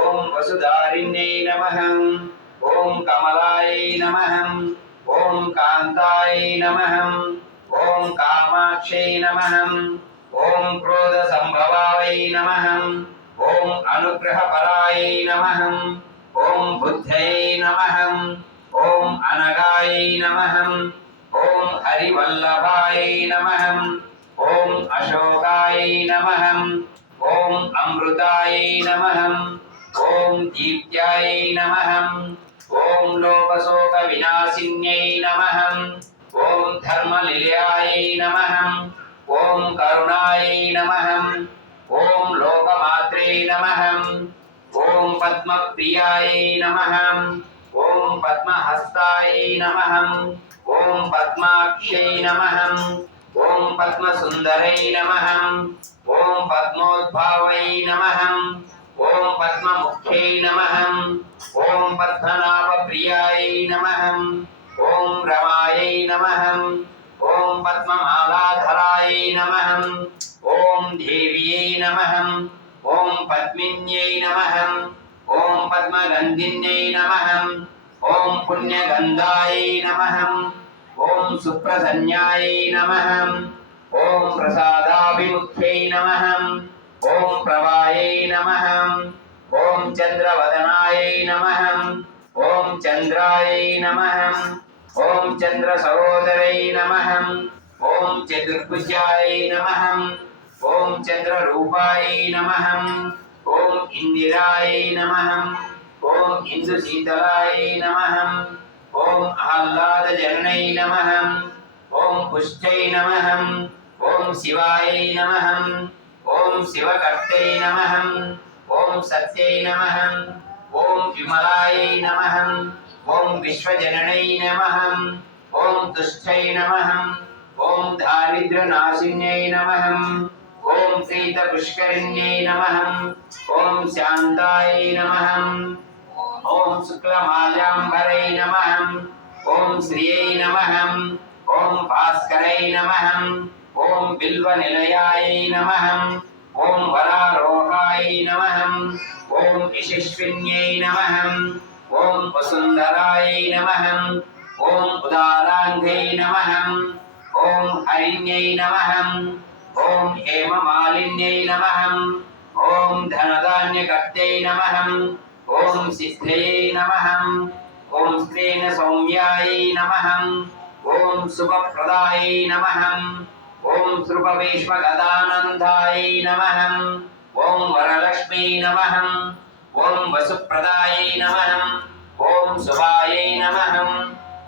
ఓం వసుధారిణ్యై నమః, ఓం కమలాయై నమః, ఓం కాంతాయై నమః, ఓం కామాక్షై నమః, ఓం క్రోధ సంభవాయై నమః, ఓం అనుగ్రహపరాయై నమః, ఓం బుద్ధయై నమః, ఓం అనగాయై నమః, ఓం హరివల్లభాయై నమః, ఓం అశోకాయై నమః, ఓం అమృతాయై నమః, ఓం దీప్త్యాయై నమః, ఓం లోకశోక వినాశిన్యై నమః, ఓం ధర్మనిలయాయై నమః, ఓం కరుణాయై నమః, ఓం లోకమాత్రే నమః, ఓం పద్మప్రియాయై నమః, ఓం పద్మహస్తాయై నమః, ఓం పద్మాక్షై నమః, ఓం పద్మసుందరై నమః, ఓం పద్మోద్భావై నమః, ఓం పద్మముఖ్యై నమః, ఓం పద్మనాభప్రియాయై నమః, ఓం రమాయై నమః, ఓం పద్మమాలాధరాయై నమః, ఓం దేవ్యై నమః, ఓం పద్మిన్యై నమః, ఓం పద్మగంధిన్యై నమః, ఓం పుణ్యగంధాయై నమః, ఓం సుప్రసన్యాయై నమః, ఓం ప్రసాదాభిముఖ్యై నమః, ఓం ప్రవాయై నమః, ఓం చంద్రవదనాయై నమః, ఓం చంద్రాయై నమః, ఓం చంద్ర సహోదరై నమః, ఓం చతుర్భుజాయై నమః, ఓం చంద్రరూపాయై నమః, ఓం ఇందిరాయై నమః, ఓం ఇందుశీతలాయై నమః, ఓం ఆహ్లాదజనై నమః, ఓం పుష్టై నమః, ఓం శివాయై నమః, ఓం శివకర్తై నమః, ఓం సత్యై నమః, ఓం విమలాయై నమః, ఓం విశ్వజననై నమః, ఓం తుష్టై నమః, ఓం దారిద్ర్యనాశిన్యై నమః, ఓం ప్రీతపుష్కరిణ్యై నమః, ఓం శాంతాయై నమః, ఓం శుక్లమాల్యాంబరై నమః, ఓం శ్రియై నమః, ఓం భాస్కరై నమః, ఓం బిల్వనిలయాయై నమః, ఓం వరారోహాయై నమః, ఓం యశస్విన్యై నమః, ఓం వసుంధరాయై నమః, ఓం ఉదారాంగై నమః, ఓం హరిణ్యై నమః, ఓం హేమమాలిన్యై నమః, ఓం ధనధాన్యకర్తై నమః, ఓం సిద్ధయై నమః, ఓం స్త్రీణ సౌమ్యాయై నమః, ఓం శుభప్రదాయై నమః, ఓం శృభభీష్మగదానందాయై నమః, ఓం వరలక్ష్మీ నమః, ఓం వసుప్రదాయై నమః, ఓం శుభాయై నమః,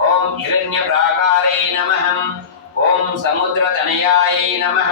ఓం హిరణ్యప్రాకారే నమః, ఓం సముద్రతనయాయై నమః.